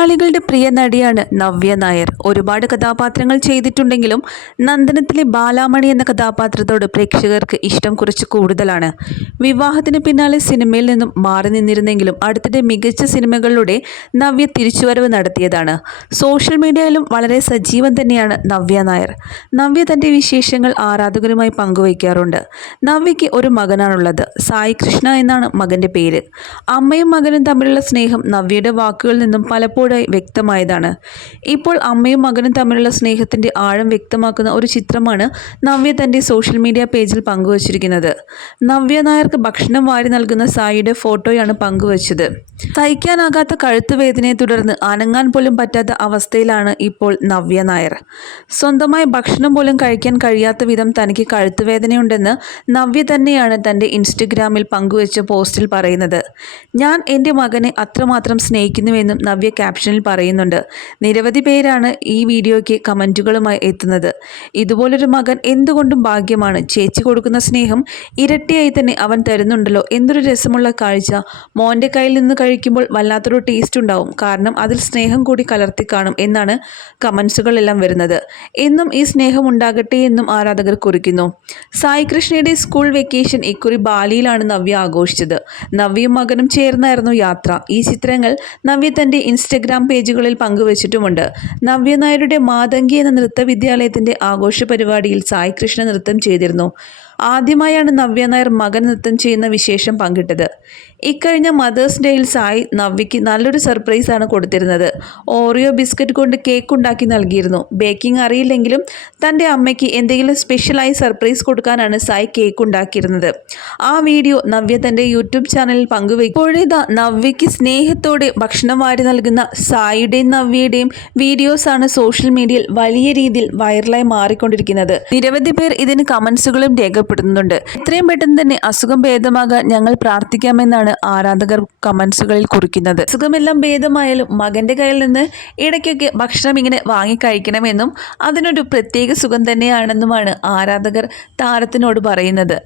മലയാളികളുടെ പ്രിയ നടിയാണ് നവ്യ നായർ. ഒരുപാട് കഥാപാത്രങ്ങൾ ചെയ്തിട്ടുണ്ടെങ്കിലും നന്ദനത്തിലെ ബാലാമണി എന്ന കഥാപാത്രത്തോട് പ്രേക്ഷകർക്ക് ഇഷ്ടം കുറച്ച് കൂടുതലാണ്. വിവാഹത്തിന് പിന്നാലെ സിനിമയിൽ നിന്നും മാറി നിന്നിരുന്നെങ്കിലും അടുത്തിടെ മികച്ച സിനിമകളിലൂടെ നവ്യ തിരിച്ചുവരവ് നടത്തിയതാണ്. സോഷ്യൽ മീഡിയയിലും വളരെ സജീവം തന്നെയാണ് നവ്യ നായർ. നവ്യ തന്റെ വിശേഷങ്ങൾ ആരാധകരുമായി പങ്കുവയ്ക്കാറുണ്ട്. നവ്യയ്ക്ക് ഒരു മകനാണുള്ളത്. സായി കൃഷ്ണ എന്നാണ് മകന്റെ പേര്. അമ്മയും മകനും തമ്മിലുള്ള സ്നേഹം നവ്യയുടെ വാക്കുകളിൽ നിന്നും പലപ്പോഴായി വ്യക്തമായതാണ്. ഇപ്പോൾ അമ്മയും മകനും തമ്മിലുള്ള സ്നേഹത്തിന്റെ ആഴം വ്യക്തമാക്കുന്ന ഒരു ചിത്രമാണ് നവ്യ തന്റെ സോഷ്യൽ മീഡിയ പേജിൽ പങ്കുവച്ചിരിക്കുന്നത്. നവ്യ നായർക്ക് ഭക്ഷണം വാരി നൽകുന്ന സായിയുടെ ഫോട്ടോയാണ് പങ്കുവച്ചത്. സഹിക്കാനാകാത്ത കഴുത്ത് വേദനയെ തുടർന്ന് അനങ്ങാൻ പോലും പറ്റാത്ത അവസ്ഥയിലാണ് ഇപ്പോൾ നവ്യ നായർ. സ്വന്തമായി ഭക്ഷണം പോലും കഴിക്കാൻ കഴിയാത്ത വിധം തനിക്ക് കഴുത്ത് വേദനയുണ്ടെന്ന് നവ്യ തന്നെയാണ് തന്റെ ഇൻസ്റ്റഗ്രാമിൽ പങ്കുവച്ച പോസ്റ്റിൽ പറയുന്നത്. ഞാൻ എന്റെ മകനെ അത്രമാത്രം സ്നേഹിക്കുന്നുവെന്നും നവ്യ ക്യാപ്ഷനിൽ പറയുന്നുണ്ട്. നിരവധി പേരാണ് ഈ വീഡിയോയ്ക്ക് കമന്റുകളുമായി എത്തുന്നത്. ഇതുപോലൊരു മകൻ എന്തുകൊണ്ടും ഭാഗ്യമാണ്. ചേച്ചി കൊടുക്കുന്ന സ്നേഹം ഇരട്ടിയായി തന്നെ അവൻ തരുന്നുണ്ടല്ലോ. എന്തൊരു രസമുള്ള കാഴ്ച. മോന്റെ കയ്യിൽ നിന്ന് കഴിക്കുമ്പോൾ വല്ലാത്തൊരു ടേസ്റ്റ് ഉണ്ടാവും. കാരണം അതിൽ സ്നേഹം കൂടി കലർത്തി കാണും എന്നാണ് കമൻസുകളെല്ലാം വരുന്നത്. എന്നും ഈ സ്നേഹം ഉണ്ടാകട്ടെ എന്നും ആരാധകർ കുറിക്കുന്നു. സായി കൃഷ്ണയുടെ സ്കൂൾ വെക്കേഷൻ ഇക്കുറി ബാലിയിലാണ് നവ്യ ആഘോഷിച്ചത്. നവ്യയും മകനും ചേർന്നായിരുന്നു യാത്ര. ഈ ചിത്രങ്ങൾ നവ്യ തന്റെ ഇൻസ്റ്റഗ്രാം പേജുകളിൽ പങ്കുവച്ചിട്ടുമുണ്ട്. നവ്യ നായരുടെ മാതങ്കി എന്ന നൃത്ത വിദ്യാലയത്തിന്റെ ആഘോഷ പരിപാടിയിൽ സായി കൃഷ്ണ നൃത്തം ചെയ്തിരുന്നു. ആദ്യമായാണ് നവ്യ നായർ മകൻ നൃത്തം ചെയ്യുന്ന വിശേഷം പങ്കിട്ടത്. ഇക്കഴിഞ്ഞ മദേഴ്സ് ഡേയിൽ സായി നവ്യയ്ക്ക് നല്ലൊരു സർപ്രൈസാണ് കൊടുത്തിരുന്നത്. ഓറിയോ ബിസ്ക്കറ്റ് കൊണ്ട് കേക്ക് ഉണ്ടാക്കി നൽകിയിരുന്നു. ബേക്കിംഗ് അറിയില്ലെങ്കിലും തന്റെ അമ്മയ്ക്ക് എന്തെങ്കിലും സ്പെഷ്യലായി സർപ്രൈസ് കൊടുക്കാനാണ് സായി കേക്ക് ഉണ്ടാക്കിയിരുന്നത്. ആ വീഡിയോ നവ്യ തന്റെ യൂട്യൂബ് ചാനലിൽ പങ്കുവയ്ക്കും. ഇപ്പോഴേതാ നവ്യയ്ക്ക് സ്നേഹത്തോടെ ഭക്ഷണം വാരി നൽകുന്ന സായിയുടെയും നവ്യയുടെയും വീഡിയോസാണ് സോഷ്യൽ മീഡിയയിൽ വലിയ രീതിയിൽ വൈറലായി മാറിക്കൊണ്ടിരിക്കുന്നത്. നിരവധി പേർ ഇതിന് കമൻസുകളും രേഖപ്പെടുത്തുന്നുണ്ട് എത്രയും പെട്ടെന്ന് തന്നെ അസുഖം ഭേദമാകാൻ ഞങ്ങൾ പ്രാർത്ഥിക്കാമെന്നാണ് ആരാധകർ കമൻസുകളിൽ കുറിക്കുന്നത്. അസുഖമെല്ലാം ഭേദമായാലും മകന്റെ കയ്യിൽ നിന്ന് ഇടയ്ക്കൊക്കെ ഭക്ഷണം ഇങ്ങനെ വാങ്ങിക്കഴിക്കണമെന്നും അതിനൊരു പ്രത്യേക സുഖം തന്നെയാണെന്നുമാണ് ആരാധകർ താരത്തിനോട് പറയുന്നത്.